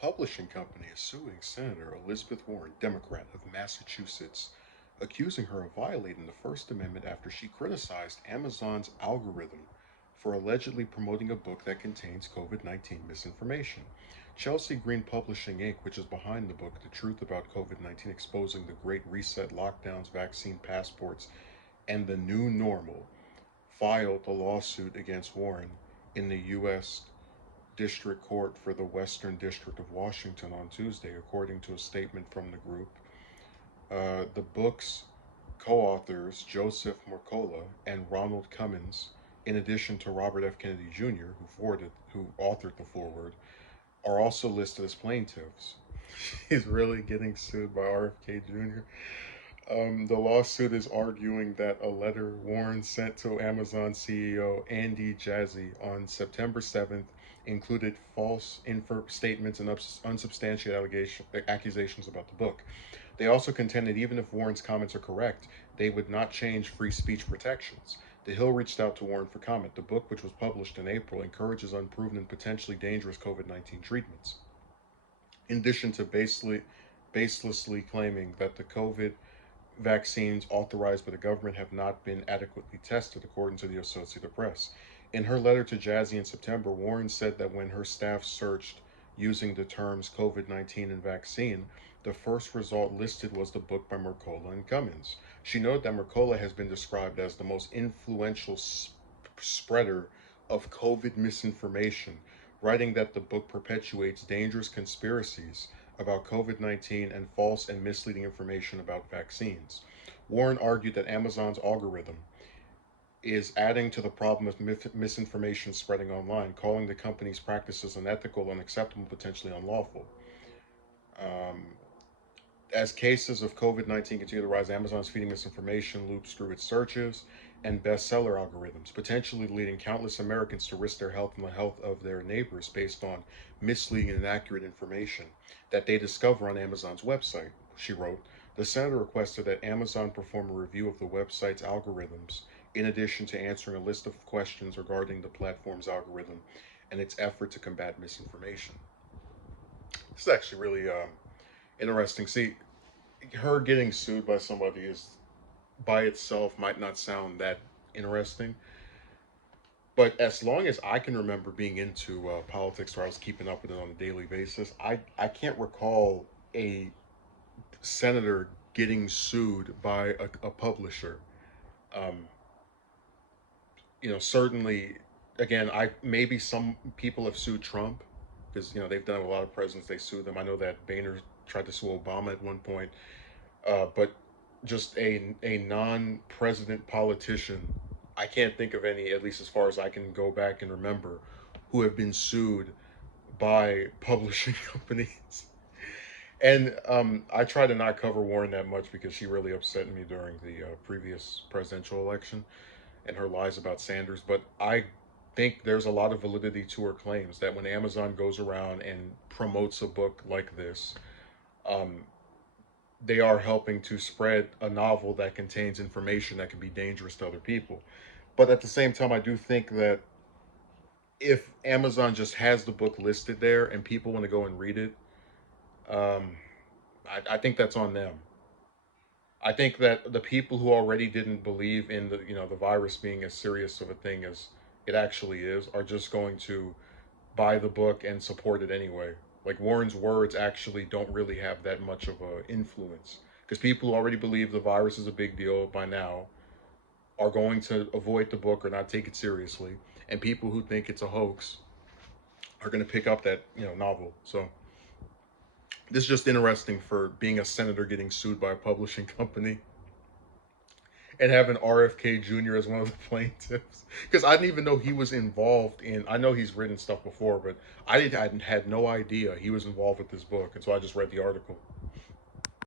publishing company is suing Senator Elizabeth Warren, Democrat of Massachusetts, accusing her of violating the First Amendment after she criticized Amazon's algorithm for allegedly promoting a book that contains COVID 19 misinformation. Chelsea Green Publishing Inc., which is behind the book The Truth About COVID 19 Exposing the Great Reset, Lockdowns, Vaccine Passports, and the New Normal, filed a lawsuit against Warren in the U.S. District Court for the Western District of Washington on Tuesday, according to a statement from the group. The book's co-authors, Joseph Mercola and Ronald Cummins, in addition to Robert F. Kennedy Jr., who authored the foreword, are also listed as plaintiffs. He's really getting sued by RFK Jr. The lawsuit is arguing that a letter Warren sent to Amazon CEO Andy Jassy on September 7th included false statements and unsubstantiated accusations about the book. They also contended even if Warren's comments are correct, they would not change free speech protections. The Hill reached out to Warren for comment. The book, which was published in April, encourages unproven and potentially dangerous COVID 19 treatments. In addition to baselessly claiming that the COVID vaccines authorized by the government have not been adequately tested, according to the Associated Press. In her letter to Jassy in September, Warren said that when her staff searched using the terms COVID 19 and vaccine, the first result listed was the book by Mercola and Cummins. She noted that Mercola has been described as the most influential spreader of COVID misinformation, writing that the book perpetuates dangerous conspiracies about COVID 19 and false and misleading information about vaccines. Warren argued that Amazon's algorithm is adding to the problem of misinformation spreading online, calling the company's practices unethical, unacceptable, potentially unlawful. Um, as cases of COVID 19 continue to rise, Amazon is feeding misinformation loops through its searches and bestseller algorithms, potentially leading countless Americans to risk their health and the health of their neighbors based on misleading and inaccurate information that they discover on Amazon's website. She wrote, the senator requested that Amazon perform a review of the website's algorithms, in addition to answering a list of questions regarding the platform's algorithm and its effort to combat misinformation. This is actually really interesting. See, her getting sued by somebody is by itself might not sound that interesting, but as long as I can remember being into politics, where I was keeping up with it on a daily basis, I can't recall a senator getting sued by a publisher. Um, certainly, again, I maybe some people have sued Trump because they've done a lot of presidents. They sued them. I know that Boehner tried to sue Obama at one point. But just a non-president politician, I can't think of any, at least as far as I can go back and remember, who have been sued by publishing companies. And I try to not cover Warren that much because she really upset me during the previous presidential election and her lies about Sanders. But I think there's a lot of validity to her claims that when Amazon goes around and promotes a book like this, um, they are helping to spread a novel that contains information that can be dangerous to other people. But at the same time, I do think that if Amazon just has the book listed there and people want to go and read it, um, I think that's on them. I think that the people who already didn't believe in the virus being as serious of a thing as it actually is are just going to buy the book and support it anyway. Like Warren's words actually don't really have that much of a influence because people who already believe the virus is a big deal by now are going to avoid the book or not take it seriously, and people who think it's a hoax are going to pick up that novel. So this is just interesting for being a senator getting sued by a publishing company and having RFK Jr. as one of the plaintiffs. Because I didn't even know he was involved in. I know he's written stuff before, but I had no idea he was involved with this book, and so I just read the article.